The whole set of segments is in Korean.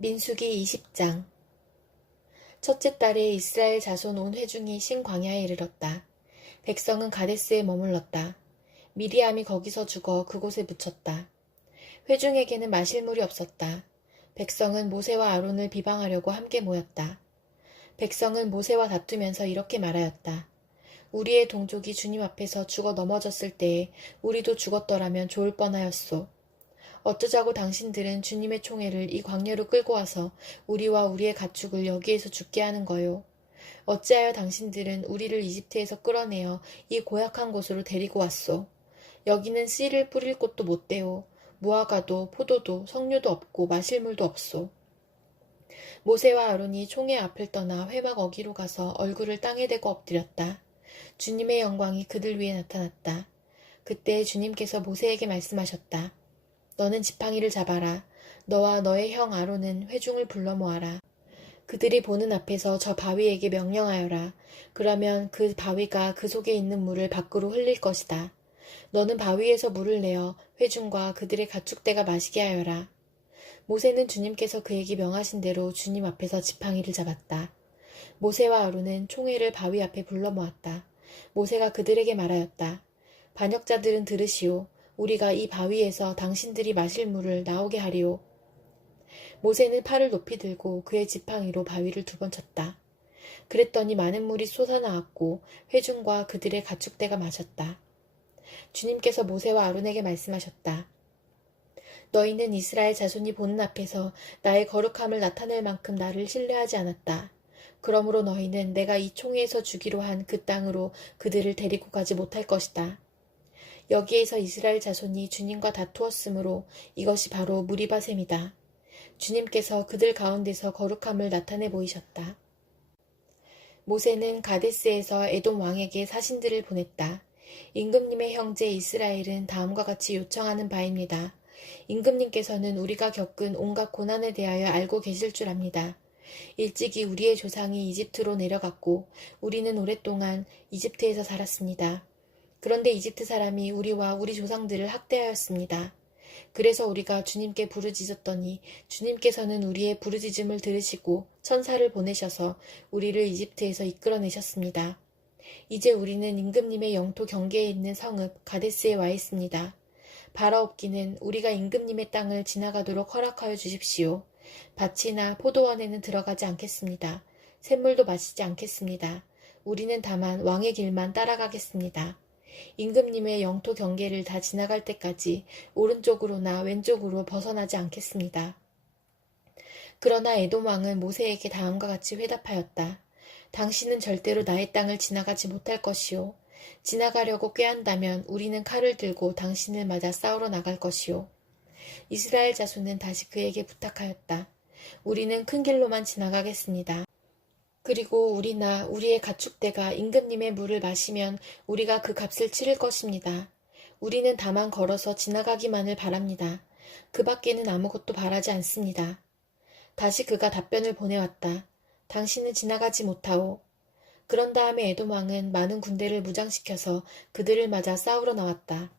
민수기 20장. 첫째 달에 이스라엘 자손 온 회중이 신광야에 이르렀다. 백성은 가데스에 머물렀다. 미리암이 거기서 죽어 그곳에 묻혔다. 회중에게는 마실 물이 없었다. 백성은 모세와 아론을 비방하려고 함께 모였다. 백성은 모세와 다투면서 이렇게 말하였다. 우리의 동족이 주님 앞에서 죽어 넘어졌을 때에 우리도 죽었더라면 좋을 뻔하였소. 어쩌자고 당신들은 주님의 총애를 이 광야로 끌고 와서 우리와 우리의 가축을 여기에서 죽게 하는 거요. 어찌하여 당신들은 우리를 이집트에서 끌어내어 이 고약한 곳으로 데리고 왔소. 여기는 씨를 뿌릴 곳도 못 되오. 무화과도 포도도 석류도 없고 마실 물도 없소. 모세와 아론이 총회 앞을 떠나 회막 어기로 가서 얼굴을 땅에 대고 엎드렸다. 주님의 영광이 그들 위에 나타났다. 그때 주님께서 모세에게 말씀하셨다. 너는 지팡이를 잡아라. 너와 너의 형 아론은 회중을 불러 모아라. 그들이 보는 앞에서 저 바위에게 명령하여라. 그러면 그 바위가 그 속에 있는 물을 밖으로 흘릴 것이다. 너는 바위에서 물을 내어 회중과 그들의 가축대가 마시게 하여라. 모세는 주님께서 그에게 명하신 대로 주님 앞에서 지팡이를 잡았다. 모세와 아론은 총회를 바위 앞에 불러 모았다. 모세가 그들에게 말하였다. 반역자들은 들으시오. 우리가 이 바위에서 당신들이 마실 물을 나오게 하리오. 모세는 팔을 높이 들고 그의 지팡이로 바위를 2번 쳤다. 그랬더니 많은 물이 솟아나왔고 회중과 그들의 가축대가 마셨다. 주님께서 모세와 아론에게 말씀하셨다. 너희는 이스라엘 자손이 보는 앞에서 나의 거룩함을 나타낼 만큼 나를 신뢰하지 않았다. 그러므로 너희는 내가 이 총회에서 주기로 한 그 땅으로 그들을 데리고 가지 못할 것이다. 여기에서 이스라엘 자손이 주님과 다투었으므로 이것이 바로 무리바 셈이다. 주님께서 그들 가운데서 거룩함을 나타내 보이셨다. 모세는 가데스에서 에돔 왕에게 사신들을 보냈다. 임금님의 형제 이스라엘은 다음과 같이 요청하는 바입니다. 임금님께서는 우리가 겪은 온갖 고난에 대하여 알고 계실 줄 압니다. 일찍이 우리의 조상이 이집트로 내려갔고 우리는 오랫동안 이집트에서 살았습니다. 그런데 이집트 사람이 우리와 우리 조상들을 학대하였습니다. 그래서 우리가 주님께 부르짖었더니 주님께서는 우리의 부르짖음을 들으시고 천사를 보내셔서 우리를 이집트에서 이끌어내셨습니다. 이제 우리는 임금님의 영토 경계에 있는 성읍 가데스에 와 있습니다. 바라옵기는 우리가 임금님의 땅을 지나가도록 허락하여 주십시오. 밭이나 포도원에는 들어가지 않겠습니다. 샘물도 마시지 않겠습니다. 우리는 다만 왕의 길만 따라가겠습니다. 임금님의 영토 경계를 다 지나갈 때까지 오른쪽으로나 왼쪽으로 벗어나지 않겠습니다. 그러나 에돔 왕은 모세에게 다음과 같이 회답하였다. 당신은 절대로 나의 땅을 지나가지 못할 것이요. 지나가려고 꾀한다면 우리는 칼을 들고 당신을 맞아 싸우러 나갈 것이요. 이스라엘 자손은 다시 그에게 부탁하였다. 우리는 큰 길로만 지나가겠습니다. 그리고 우리나 우리의 가축대가 임금님의 물을 마시면 우리가 그 값을 치를 것입니다. 우리는 다만 걸어서 지나가기만을 바랍니다. 그 밖에는 아무것도 바라지 않습니다. 다시 그가 답변을 보내왔다. 당신은 지나가지 못하오. 그런 다음에 에돔 왕은 많은 군대를 무장시켜서 그들을 맞아 싸우러 나왔다.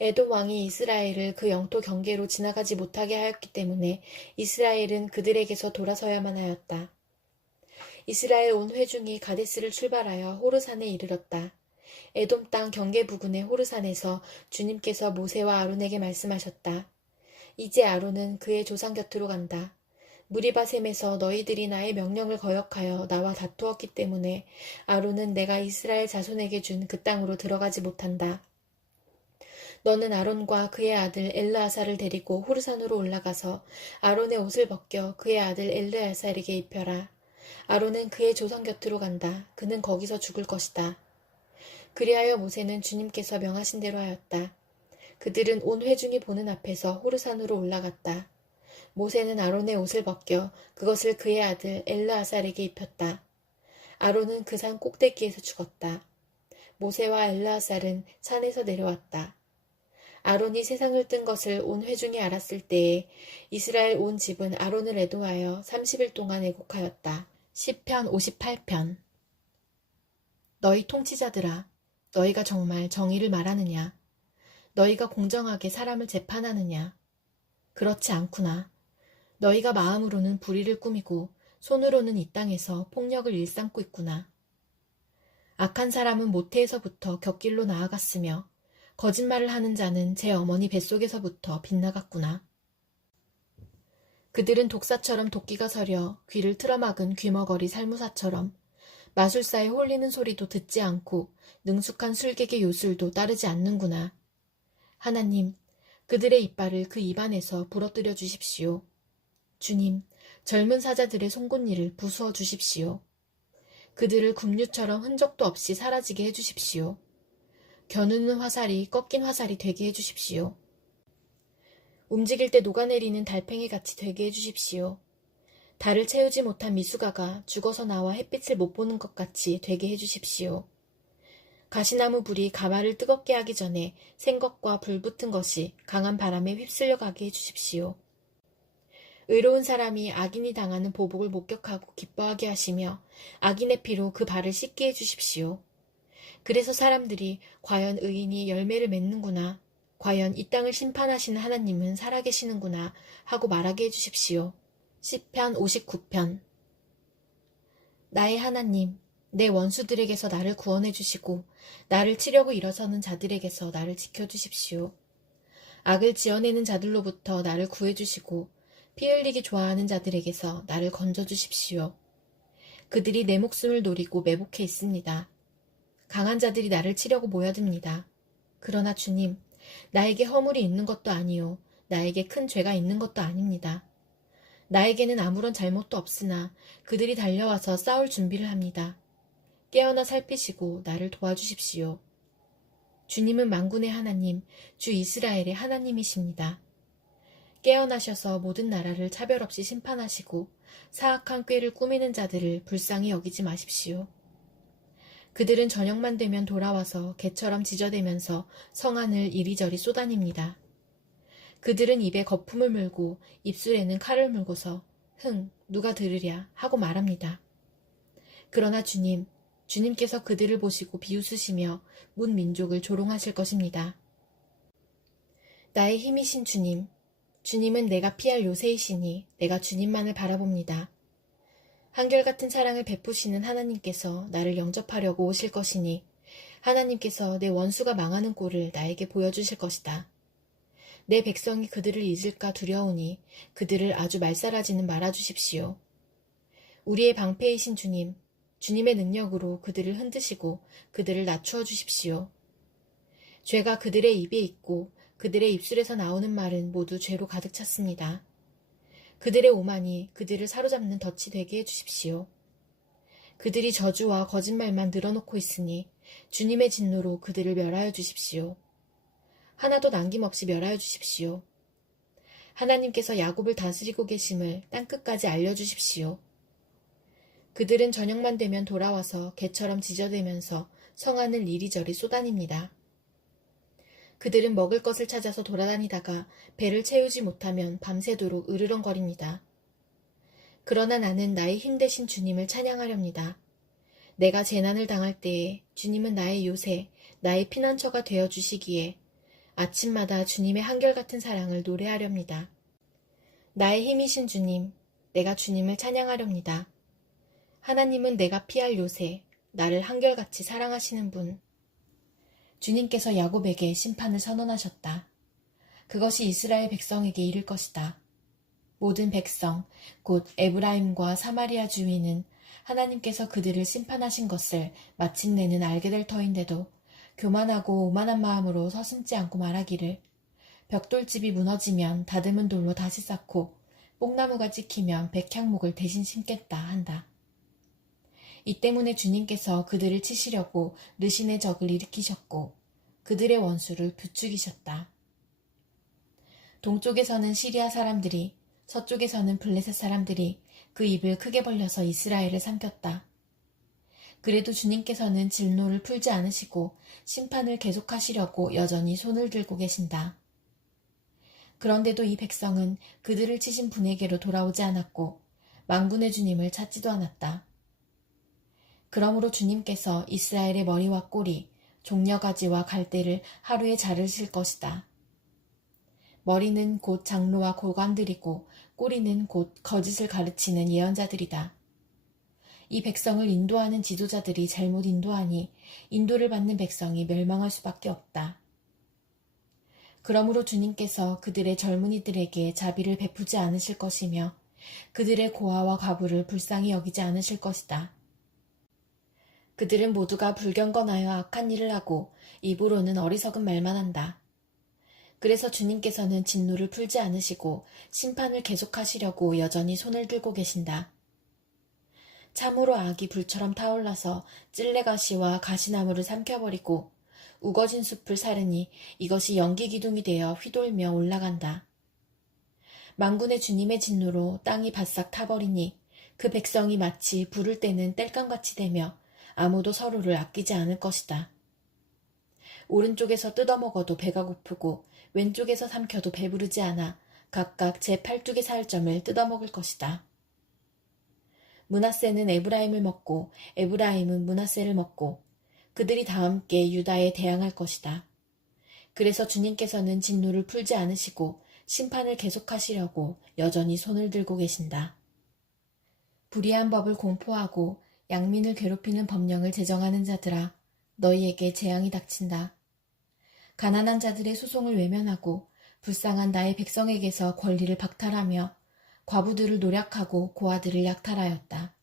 에돔 왕이 이스라엘을 그 영토 경계로 지나가지 못하게 하였기 때문에 이스라엘은 그들에게서 돌아서야만 하였다. 이스라엘 온 회중이 가데스를 출발하여 호르산에 이르렀다. 에돔 땅 경계 부근의 호르산에서 주님께서 모세와 아론에게 말씀하셨다. 이제 아론은 그의 조상 곁으로 간다. 무리바셈에서 너희들이 나의 명령을 거역하여 나와 다투었기 때문에 아론은 내가 이스라엘 자손에게 준 그 땅으로 들어가지 못한다. 너는 아론과 그의 아들 엘르아사를 데리고 호르산으로 올라가서 아론의 옷을 벗겨 그의 아들 엘르아사에게 입혀라. 아론은 그의 조상 곁으로 간다. 그는 거기서 죽을 것이다. 그리하여 모세는 주님께서 명하신 대로 하였다. 그들은 온 회중이 보는 앞에서 호르산으로 올라갔다. 모세는 아론의 옷을 벗겨 그것을 그의 아들 엘르아살에게 입혔다. 아론은 그 산 꼭대기에서 죽었다. 모세와 엘르아살은 산에서 내려왔다. 아론이 세상을 뜬 것을 온 회중이 알았을 때에 이스라엘 온 집은 아론을 애도하여 30일 동안 애곡하였다. 시편 58편. 너희 통치자들아, 너희가 정말 정의를 말하느냐? 너희가 공정하게 사람을 재판하느냐? 그렇지 않구나. 너희가 마음으로는 불의를 꾸미고 손으로는 이 땅에서 폭력을 일삼고 있구나. 악한 사람은 모태에서부터 곁길로 나아갔으며 거짓말을 하는 자는 제 어머니 뱃속에서부터 빗나갔구나. 그들은 독사처럼 도끼가 서려 귀를 틀어막은 귀머거리 살무사처럼 마술사의 홀리는 소리도 듣지 않고 능숙한 술객의 요술도 따르지 않는구나. 하나님, 그들의 이빨을 그 입안에서 부러뜨려 주십시오. 주님, 젊은 사자들의 송곳니를 부수어 주십시오. 그들을 굽류처럼 흔적도 없이 사라지게 해주십시오. 겨누는 화살이 꺾인 화살이 되게 해주십시오. 움직일 때 녹아내리는 달팽이같이 되게 해주십시오. 달을 채우지 못한 미숙아가 죽어서 나와 햇빛을 못 보는 것 같이 되게 해주십시오. 가시나무 불이 가마를 뜨겁게 하기 전에 생것과 불붙은 것이 강한 바람에 휩쓸려 가게 해주십시오. 의로운 사람이 악인이 당하는 보복을 목격하고 기뻐하게 하시며 악인의 피로 그 발을 씻게 해주십시오. 그래서 사람들이 과연 의인이 열매를 맺는구나, 과연 이 땅을 심판하시는 하나님은 살아계시는구나 하고 말하게 해주십시오. 시편 59편. 나의 하나님, 내 원수들에게서 나를 구원해 주시고 나를 치려고 일어서는 자들에게서 나를 지켜주십시오. 악을 지어내는 자들로부터 나를 구해주시고 피 흘리기 좋아하는 자들에게서 나를 건져주십시오. 그들이 내 목숨을 노리고 매복해 있습니다. 강한 자들이 나를 치려고 모여듭니다. 그러나 주님, 나에게 허물이 있는 것도 아니요, 나에게 큰 죄가 있는 것도 아닙니다. 나에게는 아무런 잘못도 없으나 그들이 달려와서 싸울 준비를 합니다. 깨어나 살피시고 나를 도와주십시오. 주님은 만군의 하나님, 주 이스라엘의 하나님이십니다. 깨어나셔서 모든 나라를 차별 없이 심판하시고 사악한 꾀를 꾸미는 자들을 불쌍히 여기지 마십시오. 그들은 저녁만 되면 돌아와서 개처럼 지저대면서 성안을 이리저리 쏘다닙니다. 그들은 입에 거품을 물고 입술에는 칼을 물고서 흥, 누가 들으랴 하고 말합니다. 그러나 주님, 주님께서 그들을 보시고 비웃으시며 문 민족을 조롱하실 것입니다. 나의 힘이신 주님, 주님은 내가 피할 요새이시니 내가 주님만을 바라봅니다. 한결같은 사랑을 베푸시는 하나님께서 나를 영접하려고 오실 것이니 하나님께서 내 원수가 망하는 꼴을 나에게 보여주실 것이다. 내 백성이 그들을 잊을까 두려우니 그들을 아주 말살하지는 말아주십시오. 우리의 방패이신 주님, 주님의 능력으로 그들을 흔드시고 그들을 낮추어 주십시오. 죄가 그들의 입에 있고 그들의 입술에서 나오는 말은 모두 죄로 가득 찼습니다. 그들의 오만이 그들을 사로잡는 덫이 되게 해주십시오. 그들이 저주와 거짓말만 늘어놓고 있으니 주님의 진노로 그들을 멸하여 주십시오. 하나도 남김없이 멸하여 주십시오. 하나님께서 야곱을 다스리고 계심을 땅끝까지 알려주십시오. 그들은 저녁만 되면 돌아와서 개처럼 지저대면서 성안을 이리저리 쏘다닙니다. 그들은 먹을 것을 찾아서 돌아다니다가 배를 채우지 못하면 밤새도록 으르렁거립니다. 그러나 나는 나의 힘되신 주님을 찬양하렵니다. 내가 재난을 당할 때에 주님은 나의 요새, 나의 피난처가 되어 주시기에 아침마다 주님의 한결같은 사랑을 노래하렵니다. 나의 힘이신 주님, 내가 주님을 찬양하렵니다. 하나님은 내가 피할 요새, 나를 한결같이 사랑하시는 분. 주님께서 야곱에게 심판을 선언하셨다. 그것이 이스라엘 백성에게 이를 것이다. 모든 백성, 곧 에브라임과 사마리아 주민은 하나님께서 그들을 심판하신 것을 마침내는 알게 될 터인데도 교만하고 오만한 마음으로 서슴지 않고 말하기를 벽돌집이 무너지면 다듬은 돌로 다시 쌓고 뽕나무가 찍히면 백향목을 대신 심겠다 한다. 이 때문에 주님께서 그들을 치시려고 르신의 적을 일으키셨고 그들의 원수를 부추기셨다. 동쪽에서는 시리아 사람들이, 서쪽에서는 블레셋 사람들이 그 입을 크게 벌려서 이스라엘을 삼켰다. 그래도 주님께서는 진노를 풀지 않으시고 심판을 계속하시려고 여전히 손을 들고 계신다. 그런데도 이 백성은 그들을 치신 분에게로 돌아오지 않았고 만군의 주님을 찾지도 않았다. 그러므로 주님께서 이스라엘의 머리와 꼬리, 종려가지와 갈대를 하루에 자르실 것이다. 머리는 곧 장로와 고관들이고 꼬리는 곧 거짓을 가르치는 예언자들이다. 이 백성을 인도하는 지도자들이 잘못 인도하니 인도를 받는 백성이 멸망할 수밖에 없다. 그러므로 주님께서 그들의 젊은이들에게 자비를 베푸지 않으실 것이며 그들의 고아와 과부를 불쌍히 여기지 않으실 것이다. 그들은 모두가 불경건하여 악한 일을 하고 입으로는 어리석은 말만 한다. 그래서 주님께서는 진노를 풀지 않으시고 심판을 계속하시려고 여전히 손을 들고 계신다. 참으로 악이 불처럼 타올라서 찔레가시와 가시나무를 삼켜버리고 우거진 숲을 사르니 이것이 연기기둥이 되어 휘돌며 올라간다. 만군의 주님의 진노로 땅이 바싹 타버리니 그 백성이 마치 불을 때는 땔감같이 되며 아무도 서로를 아끼지 않을 것이다. 오른쪽에서 뜯어먹어도 배가 고프고 왼쪽에서 삼켜도 배부르지 않아 각각 제 팔뚝의 살점을 뜯어먹을 것이다. 므낫세는 에브라임을 먹고 에브라임은 므낫세를 먹고 그들이 다 함께 유다에 대항할 것이다. 그래서 주님께서는 진노를 풀지 않으시고 심판을 계속하시려고 여전히 손을 들고 계신다. 불의한 법을 공포하고 양민을 괴롭히는 법령을 제정하는 자들아, 너희에게 재앙이 닥친다. 가난한 자들의 소송을 외면하고 불쌍한 나의 백성에게서 권리를 박탈하며 과부들을 노략하고 고아들을 약탈하였다.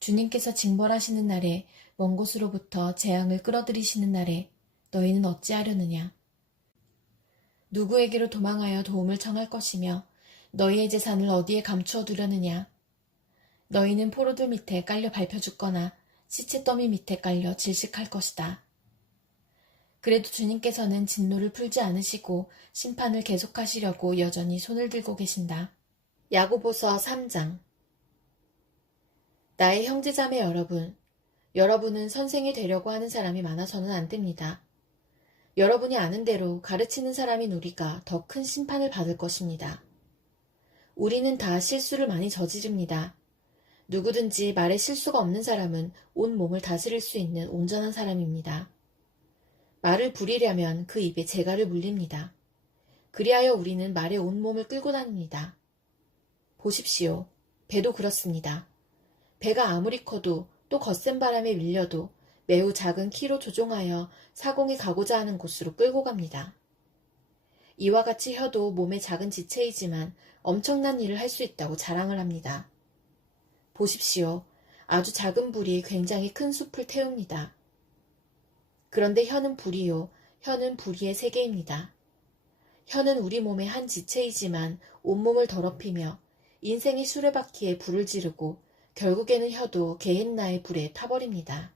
주님께서 징벌하시는 날에 먼 곳으로부터 재앙을 끌어들이시는 날에 너희는 어찌하려느냐. 누구에게로 도망하여 도움을 청할 것이며 너희의 재산을 어디에 감추어 두려느냐. 너희는 포로들 밑에 깔려 밟혀 죽거나 시체더미 밑에 깔려 질식할 것이다. 그래도 주님께서는 진노를 풀지 않으시고 심판을 계속하시려고 여전히 손을 들고 계신다. 야고보서 3장. 나의 형제자매 여러분, 여러분은 선생이 되려고 하는 사람이 많아서는 안 됩니다. 여러분이 아는 대로 가르치는 사람인 우리가 더 큰 심판을 받을 것입니다. 우리는 다 실수를 많이 저지릅니다. 누구든지 말에 실수가 없는 사람은 온 몸을 다스릴 수 있는 온전한 사람입니다. 말을 부리려면 그 입에 재갈을 물립니다. 그리하여 우리는 말에 온 몸을 끌고 다닙니다. 보십시오. 배도 그렇습니다. 배가 아무리 커도 또 거센 바람에 밀려도 매우 작은 키로 조종하여 사공에 가고자 하는 곳으로 끌고 갑니다. 이와 같이 혀도 몸의 작은 지체이지만 엄청난 일을 할 수 있다고 자랑을 합니다. 보십시오. 아주 작은 불이 굉장히 큰 숲을 태웁니다. 그런데 혀는 불이요. 혀는 불의의 세계입니다. 혀는 우리 몸의 한 지체이지만 온몸을 더럽히며 인생의 수레바퀴에 불을 지르고 결국에는 혀도 게헨나의 불에 타버립니다.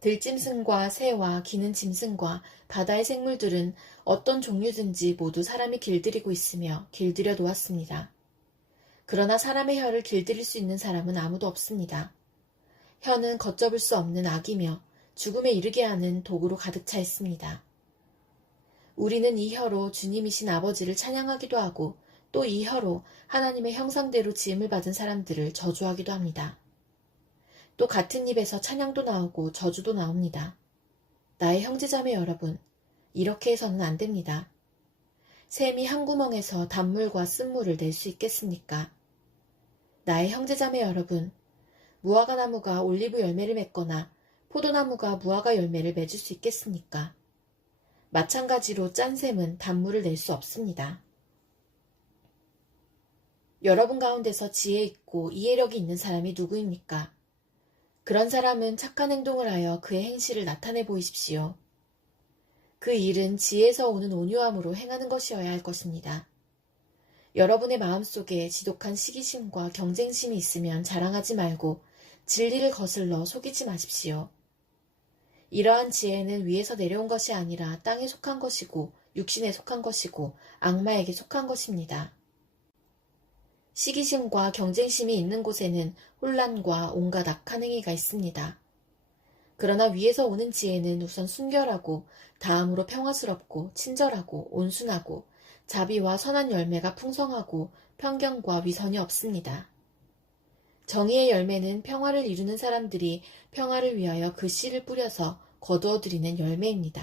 들짐승과 새와 기는 짐승과 바다의 생물들은 어떤 종류든지 모두 사람이 길들이고 있으며 길들여 놓았습니다. 그러나 사람의 혀를 길들일 수 있는 사람은 아무도 없습니다. 혀는 걷잡을 수 없는 악이며 죽음에 이르게 하는 독으로 가득 차 있습니다. 우리는 이 혀로 주님이신 아버지를 찬양하기도 하고 또 이 혀로 하나님의 형상대로 지음을 받은 사람들을 저주하기도 합니다. 또 같은 입에서 찬양도 나오고 저주도 나옵니다. 나의 형제자매 여러분, 이렇게 해서는 안 됩니다. 샘이 한 구멍에서 단물과 쓴물을 낼 수 있겠습니까? 나의 형제자매 여러분, 무화과나무가 올리브 열매를 맺거나 포도나무가 무화과 열매를 맺을 수 있겠습니까? 마찬가지로 짠 샘은 단물을 낼 수 없습니다. 여러분 가운데서 지혜 있고 이해력이 있는 사람이 누구입니까? 그런 사람은 착한 행동을 하여 그의 행실을 나타내 보이십시오. 그 일은 지혜에서 오는 온유함으로 행하는 것이어야 할 것입니다. 여러분의 마음속에 지독한 시기심과 경쟁심이 있으면 자랑하지 말고 진리를 거슬러 속이지 마십시오. 이러한 지혜는 위에서 내려온 것이 아니라 땅에 속한 것이고 육신에 속한 것이고 악마에게 속한 것입니다. 시기심과 경쟁심이 있는 곳에는 혼란과 온갖 악한 행위가 있습니다. 그러나 위에서 오는 지혜는 우선 순결하고 다음으로 평화스럽고 친절하고 온순하고 자비와 선한 열매가 풍성하고 편견과 위선이 없습니다. 정의의 열매는 평화를 이루는 사람들이 평화를 위하여 그 씨를 뿌려서 거두어들이는 열매입니다.